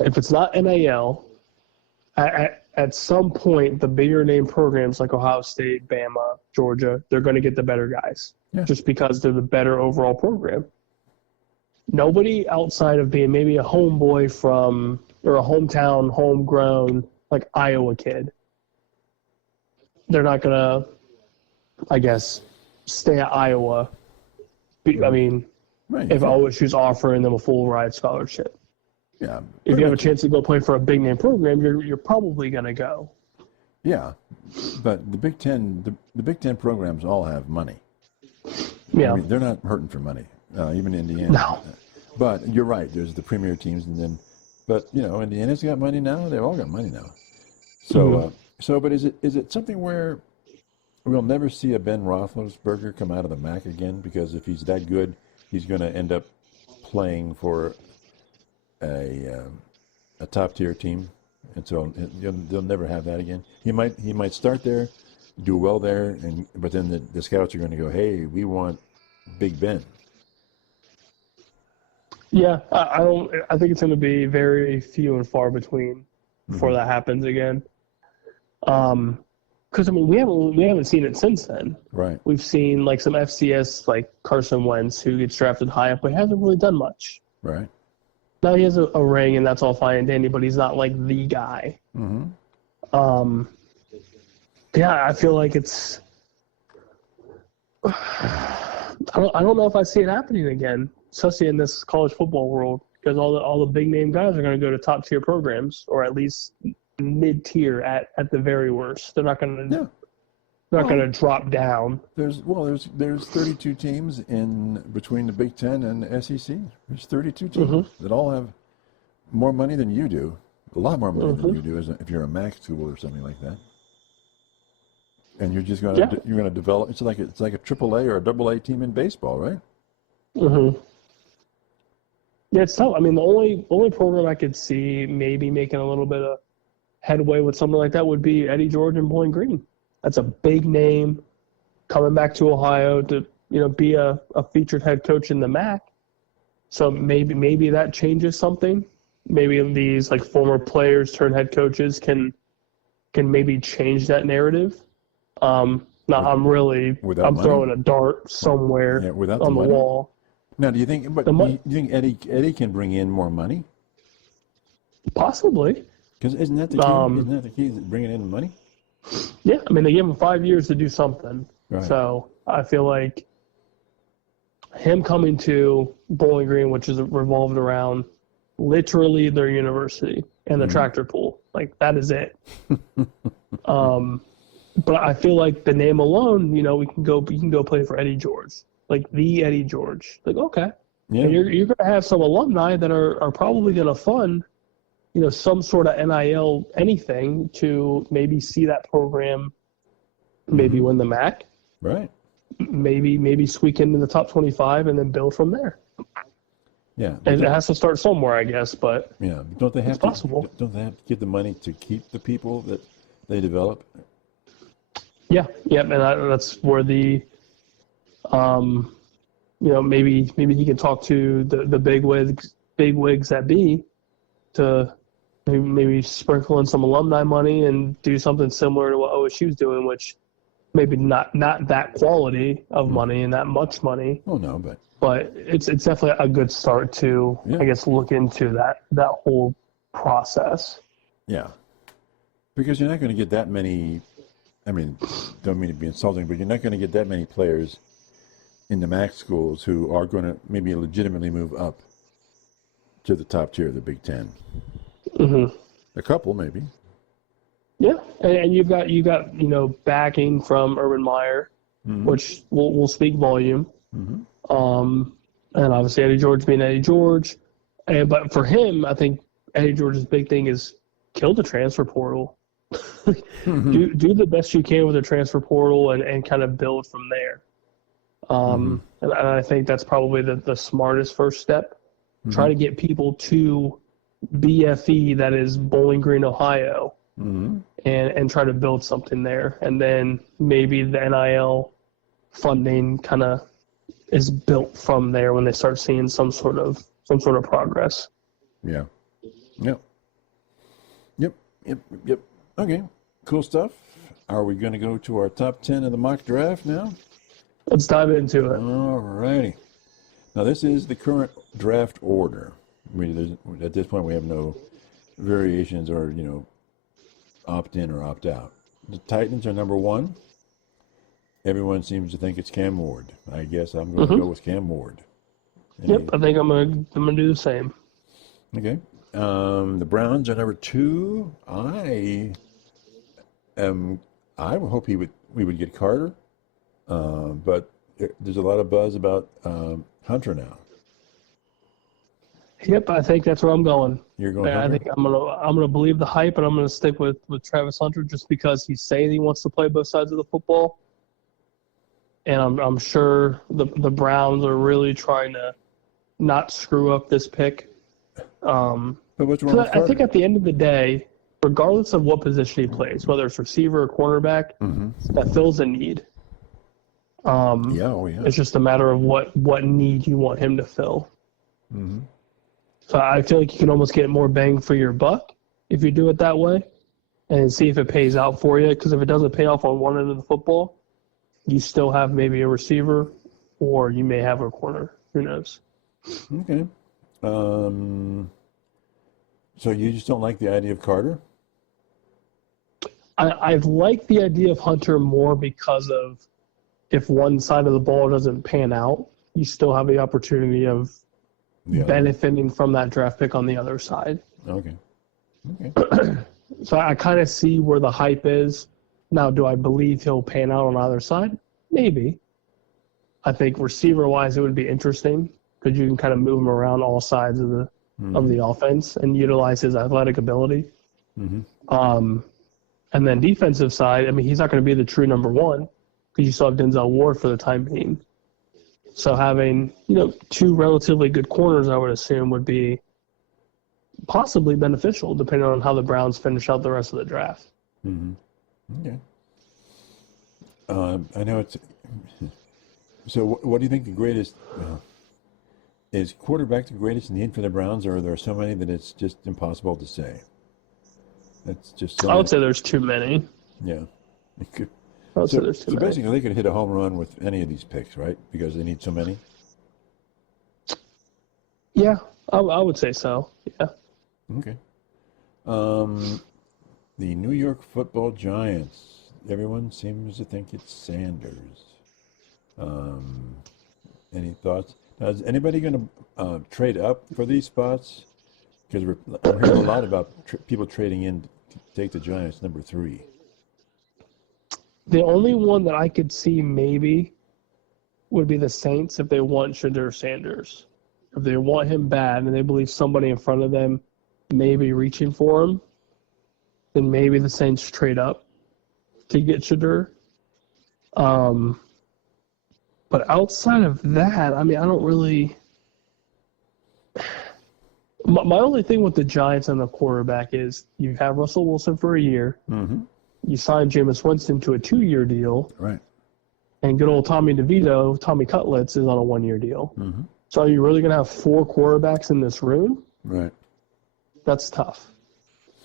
if it's not NIL, at some point, the bigger name programs like Ohio State, Bama, Georgia, they're going to get the better guys just because they're the better overall program. Nobody outside of being maybe a homeboy from or a hometown, homegrown, like Iowa kid, they're not going to, I guess, stay at Iowa. I mean, if OSU's offering them a full ride scholarship. Yeah. If you have a chance to go play for a big name program, you're probably going to go. Yeah, but the Big Ten programs all have money. Yeah, they're not hurting for money, even Indiana. No. But you're right. There's the premier teams, but Indiana's got money now. They've all got money now. So, but is it something where we'll never see a Ben Roethlisberger come out of the MAC again? Because if he's that good, he's going to end up playing for a top tier team, and so they'll never have that again. He might start there, do well there, but then the scouts are going to go, hey, we want Big Ben. Yeah, I think it's going to be very few and far between before that happens again. Because we haven't seen it since then. Right. We've seen like some FCS like Carson Wentz who gets drafted high up, but hasn't really done much. Right. Now he has a ring, and that's all fine and dandy, but he's not like the guy. Yeah, I feel like it's. I don't know if I see it happening again, especially in this college football world, because all the big name guys are going to go to top tier programs, or at least mid tier at the very worst. They're not going to. They're not going to drop down. There's 32 teams in between the Big Ten and the SEC. There's 32 teams that all have more money than you do, a lot more money than you do, if you're a MAC school or something like that. And you're just going to develop. It's like a AAA or a AA team in baseball, right? Mm-hmm. Yeah, it's tough. I mean, the only program I could see maybe making a little bit of headway with something like that would be Eddie George and Bowling Green. That's a big name coming back to Ohio to be a featured head coach in the MAC. So maybe that changes something. Maybe these like former players turned head coaches can maybe change that narrative. I'm throwing a dart somewhere on the wall. Now, do you think Eddie can bring in more money? Possibly. Because isn't that the key? Isn't that the key? Bringing in money? Yeah, I mean they gave him 5 years to do something. Right. So I feel like him coming to Bowling Green, which is revolved around literally their university and the tractor pool, like that is it. But I feel like the name alone, you can go play for Eddie George. Like the Eddie George. Like, okay. Yeah. And you're going to have some alumni that are probably going to fund, some sort of NIL anything to maybe see that program maybe win the MAC. Right. Maybe squeak into the top 25 and then build from there. Yeah. And it has to start somewhere, I guess, but yeah. Don't they have to get the money to keep the people that they develop? Yeah. And that's where the maybe he can talk to the big wigs that be to maybe sprinkle in some alumni money and do something similar to what OSU's doing, which maybe not that quality of money and that much money. Oh no, but it's definitely a good start to I guess look into that whole process. Yeah, because you're not going to get that many. I mean, don't mean to be insulting, but you're not going to get that many players in the MAC schools who are going to maybe legitimately move up to the top tier of the Big Ten. Mm-hmm. A couple, maybe. Yeah, and you got backing from Urban Meyer, which will speak volume. Mm-hmm. And obviously Eddie George being Eddie George, but for him, I think Eddie George's big thing is kill the transfer portal. Do the best you can with the transfer portal and kind of build from there. And I think that's probably the smartest first step. Try to get people to BFE, that is Bowling Green, Ohio, and try to build something there. And then maybe the NIL funding kind of is built from there when they start seeing some sort of progress. Yeah. Yep. Okay. Cool stuff. Are we going to go to our top 10 of the mock draft now? Let's dive into it. All righty. Now, this is the current draft order. At this point, we have no variations or, opt in or opt out. The Titans are number 1. Everyone seems to think it's Cam Ward. I guess I'm going to go with Cam Ward. Yep, I think I'm gonna do the same. Okay. The Browns are number 2. I hope we would get Carter, but there's a lot of buzz about Hunter now. Yep, I think that's where I'm going. You're going. I think I'm gonna believe the hype, and I'm gonna stick with Travis Hunter just because he's saying he wants to play both sides of the football, and I'm sure the Browns are really trying to not screw up this pick. But what's wrong with Carter? I think at the end of the day, regardless of what position he plays, whether it's receiver or cornerback, that fills a need. It's just a matter of what need you want him to fill. Mm-hmm. So I feel like you can almost get more bang for your buck if you do it that way and see if it pays out for you. Because if it doesn't pay off on one end of the football, you still have maybe a receiver or you may have a corner. Who knows? Okay. So you just don't like the idea of Carter? I've liked the idea of Hunter more because of if one side of the ball doesn't pan out, you still have the opportunity of benefiting from that draft pick on the other side. Okay. So I kind of see where the hype is. Now, do I believe he'll pan out on either side? Maybe. I think receiver-wise, it would be interesting because you can kind of move him around all sides of the offense and utilize his athletic ability. And then defensive side, I mean, he's not going to be the true number one because you still have Denzel Ward for the time being. So having, two relatively good corners, I would assume, would be possibly beneficial depending on how the Browns finish out the rest of the draft. Okay. I know it's. So, what do you think the greatest is? Quarterback the greatest need for the Browns, or are there so many that it's just impossible to say? That's just. I would say there's too many. Yeah. I would say there's too many. Basically, they could hit a home run with any of these picks, right? Because they need so many. Yeah, I would say so. Yeah. Okay. The New York Football Giants. Everyone seems to think it's Sanders. Any thoughts? Now, is anybody going to trade up for these spots? Because I'm hearing a lot about people trading in to take the Giants number 3. The only one that I could see maybe would be the Saints if they want Shadur Sanders. If they want him bad and they believe somebody in front of them may be reaching for him, then maybe the Saints trade up to get Shadur. But outside of that, I mean, I don't really. My only thing with the Giants and the quarterback is you have Russell Wilson for a year. You sign Jameis Winston to a 2-year deal. Right. And good old Tommy DeVito, Tommy Cutlets, is on a 1-year deal. So are you really going to have 4 quarterbacks in this room? Right. That's tough.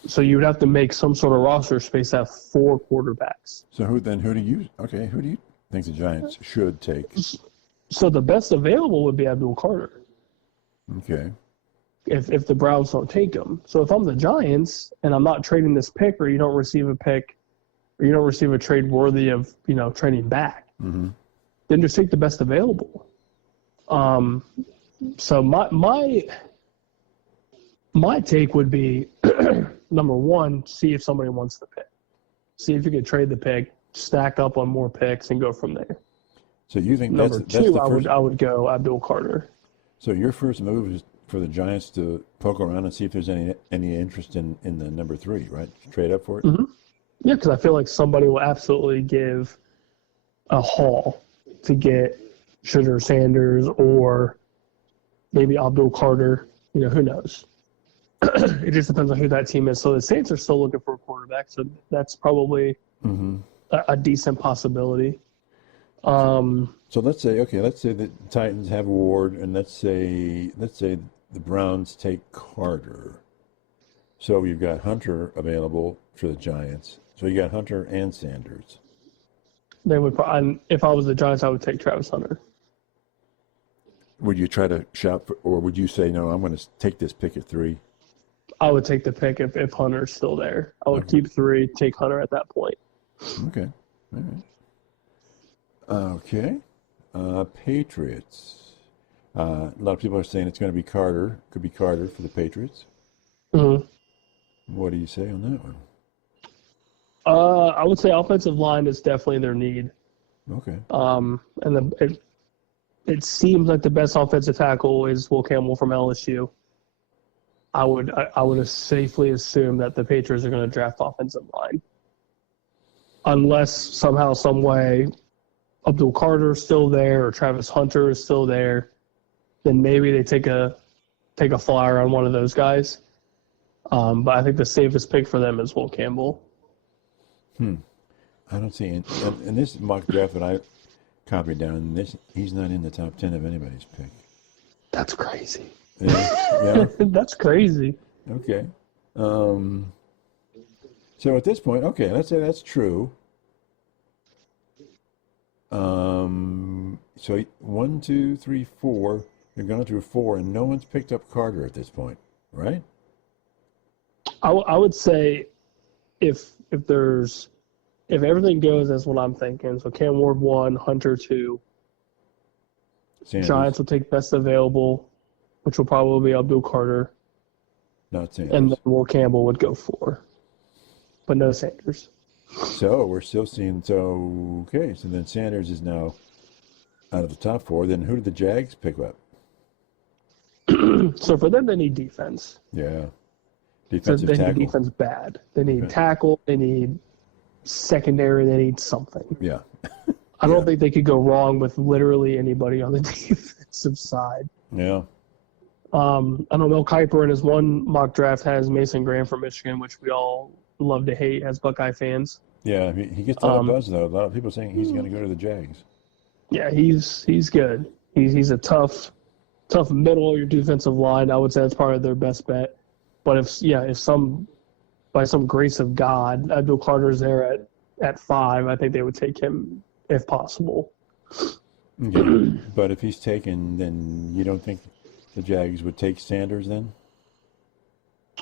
So you would have to make some sort of roster space to have 4 quarterbacks. So who do you think the Giants should take? So the best available would be Abdul Carter. Okay. If the Browns don't take him. So if I'm the Giants and I'm not trading this pick, or you don't receive a pick, or you don't receive a trade worthy of, trading back, then just take the best available. So my take would be, number one, see if somebody wants the pick. See if you could trade the pick, stack up on more picks, and go from there. So you think number that's two, the first? I would go Abdul Carter. So your first move is for the Giants to poke around and see if there's any interest in the number 3, right? Trade up for it? Yeah, because I feel like somebody will absolutely give a haul to get Shadur Sanders or maybe Abdul Carter. Who knows? It just depends on who that team is. So the Saints are still looking for a quarterback, so that's probably a decent possibility. So let's say the Titans have Ward, and let's say the Browns take Carter. So you've got Hunter available for the Giants. So you got Hunter and Sanders. They would. If I was the Giants, I would take Travis Hunter. Would you try to shop, or would you say no? I'm going to take this pick at 3. I would take the pick if Hunter's still there. I would keep 3, take Hunter at that point. Okay. All right. Okay. Patriots. A lot of people are saying it's going to be Carter. Could be Carter for the Patriots. What do you say on that one? I would say offensive line is definitely their need. Okay. And it seems like the best offensive tackle is Will Campbell from LSU. I would safely assume that the Patriots are going to draft offensive line, unless somehow, some way, Abdul Carter is still there or Travis Hunter is still there. Then maybe they take a flyer on one of those guys. But I think the safest pick for them is Will Campbell. I don't see in this mock draft that I copied down. He's not in the top 10 of anybody's pick. That's crazy. Yeah. That's crazy. Okay. So at this point, okay, let's say that's true. So 1, 2, 3, 4. You've gone through 4, and no one's picked up Carter at this point, right? I would say if everything goes as what I'm thinking, so Cam Ward 1, Hunter 2, Sanders. Giants will take best available, which will probably be Abdul Carter. Not Sanders. And then Will Campbell would go 4. But no Sanders. So we're still seeing. So okay. So then Sanders is now out of the top four. Then who did the Jags pick up? So for them, they need defense. Yeah, So defensive they need tackle. defense bad. They need Okay. tackle. They need secondary. They need something. Yeah. I don't think they could go wrong with literally anybody on the defensive side. Yeah. I know Mel Kiper in his one mock draft has Mason Graham from Michigan, which we all love to hate as Buckeye fans. Yeah. He gets a lot of buzz though. A lot of people saying he's going to go to the Jags. Yeah, he's good. He's a tough middle of your defensive line. I would say that's probably their best bet. But if by some grace of God, Abdul Carter's there at 5, I think they would take him if possible. Okay. But if he's taken, then you don't think the Jags would take Sanders then?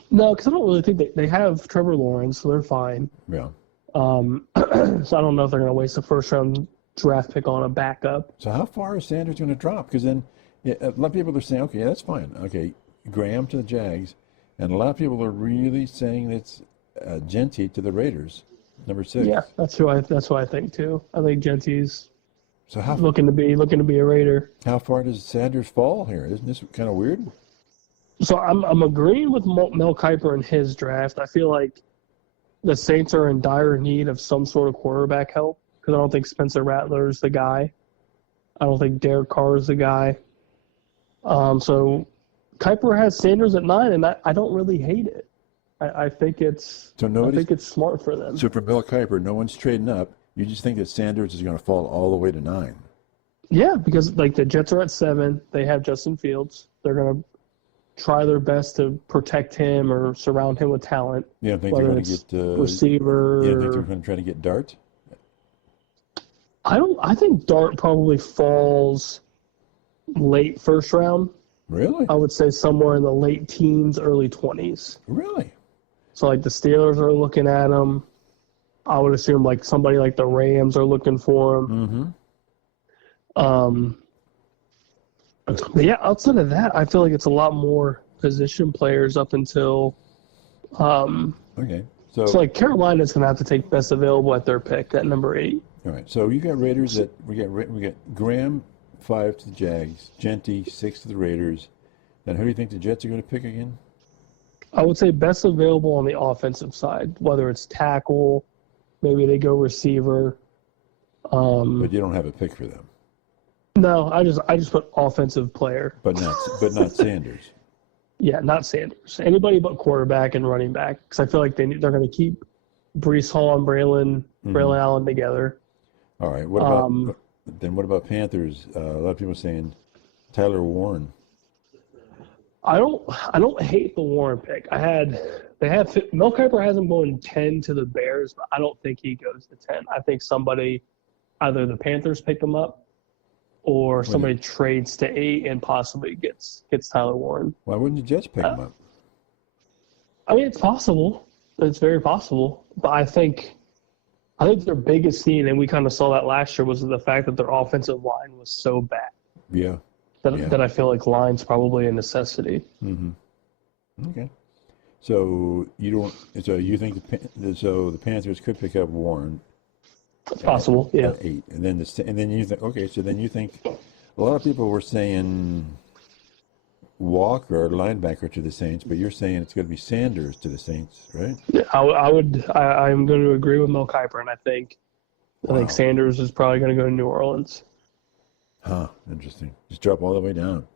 No, because I don't really think they have Trevor Lawrence, so they're fine. Yeah. So I don't know if they're going to waste a first-round draft pick on a backup. So how far is Sanders going to drop? Because then a lot of people are saying, okay, that's fine. Okay, Graham to the Jags. And a lot of people are really saying it's Genty to the Raiders, number 6. Yeah, that's who I think too. I think Genty's So how looking to be a Raider. how far does Sanders fall here? Isn't this kind of weird? So I'm agreeing with Mel Kiper in his draft. I feel like the Saints are in dire need of some sort of quarterback help because I don't think Spencer Rattler's the guy. I don't think Derek Carr is the guy. So Kiper has Sanders at 9, and I don't really hate it. I think it's smart for them. So for Bill Kiper, no one's trading up. You just think that Sanders is going to fall all the way to 9. Yeah, because like the Jets are at 7. They have Justin Fields. They're going to try their best to protect him or surround him with talent. Yeah, I think they're whether going to it's get receiver. Yeah, I think they're going to try to get Dart. I think Dart probably falls late first round. Really? I would say somewhere in the late teens, early 20s. Really? So like the Steelers are looking at him. I would assume like somebody like the Rams are looking for him. Mm-hmm. But yeah, outside of that, I feel like it's a lot more position players up until. Okay. So like Carolina's gonna have to take best available at their pick at number 8. all right. So you got Raiders that we got Graham 5 to the Jags, Genty 6 to the Raiders. Then who do you think the Jets are going to pick again? I would say best available on the offensive side, whether it's tackle, maybe they go receiver. But you don't have a pick for them. No, I just put offensive player. But not Sanders. Yeah, not Sanders. Anybody but quarterback and running back, because I feel like they're going to keep Breece Hall and Braylon Allen together. All right. What about Panthers? A lot of people saying Tyler Warren. I don't hate the Warren pick. Mel Kiper has him going 10 to the Bears, but I don't think he goes to 10. I think somebody, either the Panthers pick him up, or somebody trades to 8 and possibly gets Tyler Warren. Why wouldn't the Jets pick him up? I mean, it's possible. It's very possible. But I think their biggest theme, and we kind of saw that last year, was the fact that their offensive line was so bad. Yeah. That I feel like line's probably a necessity. Mm-hmm. Okay. So you think the Panthers could pick up Warren? It's possible, yeah. At 8, and then you think you think a lot of people were saying Walker, linebacker, to the Saints, but you're saying it's going to be Sanders to the Saints, right? Yeah, I'm going to agree with Mel Kiper, and I think Sanders is probably going to go to New Orleans. Huh. Interesting. Just drop all the way down.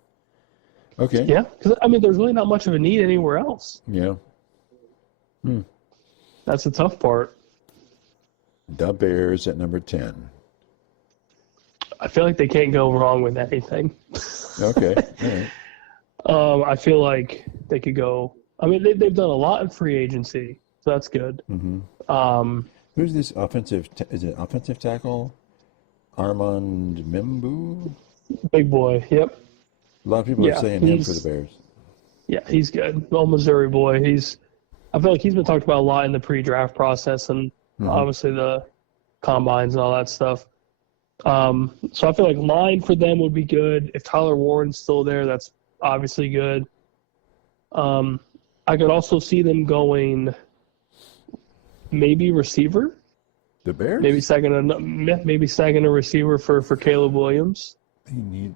Okay. Yeah, because I mean, there's really not much of a need anywhere else. Yeah. That's the tough part. The Bears at number 10. I feel like they can't go wrong with anything. Okay. All right. I feel like they could go. I mean, they've done a lot in free agency, so that's good. Mm-hmm. Who's this offensive? Is it offensive tackle? Armand Membu? Big boy. Yep. A lot of people are saying him for the Bears. Yeah, he's good. Old Missouri boy. I feel like he's been talked about a lot in the pre-draft process and obviously the combines and all that stuff. So I feel like line for them would be good. If Tyler Warren's still there, that's obviously good. I could also see them going maybe receiver. The Bears? Maybe sagging a receiver for Caleb Williams.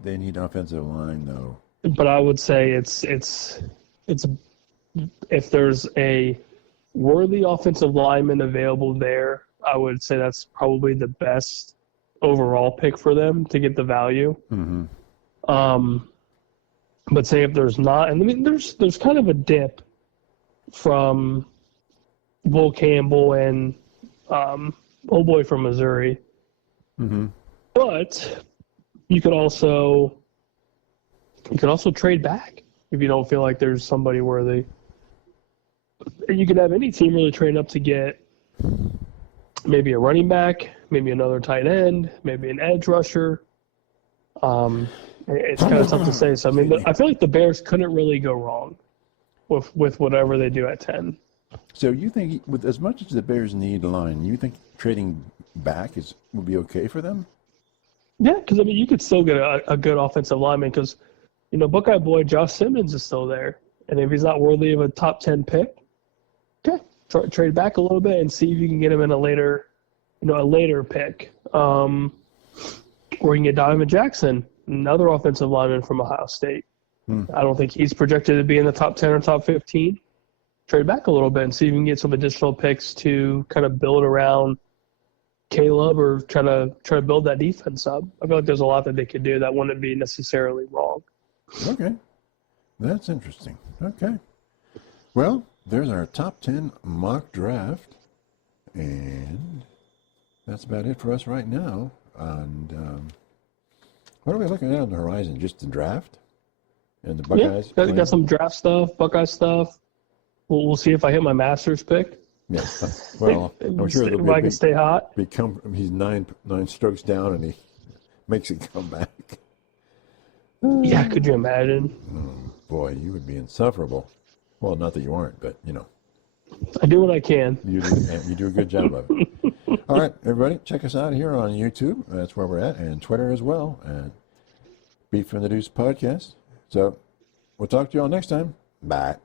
They need offensive line though. But I would say it's if there's a worthy offensive lineman available there, I would say that's probably the best overall pick for them to get the value. Mm-hmm. But say if there's not, and I mean there's kind of a dip from Bull Campbell and old boy from Missouri. Mm-hmm. But you could also trade back if you don't feel like there's somebody worthy. You could have any team really trade up to get maybe a running back, maybe another tight end, maybe an edge rusher. It's kind of tough to say. So I mean, I feel like the Bears couldn't really go wrong with whatever they do at 10. So you think, with as much as the Bears need a line, you think trading back would be okay for them? Yeah, because I mean, you could still get a good offensive lineman because, Buckeye boy Josh Simmons is still there, and if he's not worthy of a top 10 pick, okay, trade back a little bit and see if you can get him in a later pick. Or you can get Donovan Jackson, another offensive lineman from Ohio State. I don't think he's projected to be in the top 10 or top 15. Trade back a little bit and see if you can get some additional picks to kind of build around Caleb or try to build that defense up. I feel like there's a lot that they could do that wouldn't be necessarily wrong. Okay. That's interesting. Okay. Well, there's our top 10 mock draft. And that's about it for us right now. And what are we looking at on the horizon? Just the draft? And the Buckeyes? Yeah, got some draft stuff, Buckeye stuff. We'll see if I hit my Masters pick. Yeah. Well, I'm sure if I can stay hot. He's nine strokes down and he makes it come back. Yeah, could you imagine? Oh, boy, you would be insufferable. Well, not that you aren't, but I do what I can. You do a good job of it. All right, everybody, check us out here on YouTube. That's where we're at, and Twitter as well, at Beef from the Deuce Podcast. So we'll talk to you all next time. Bye.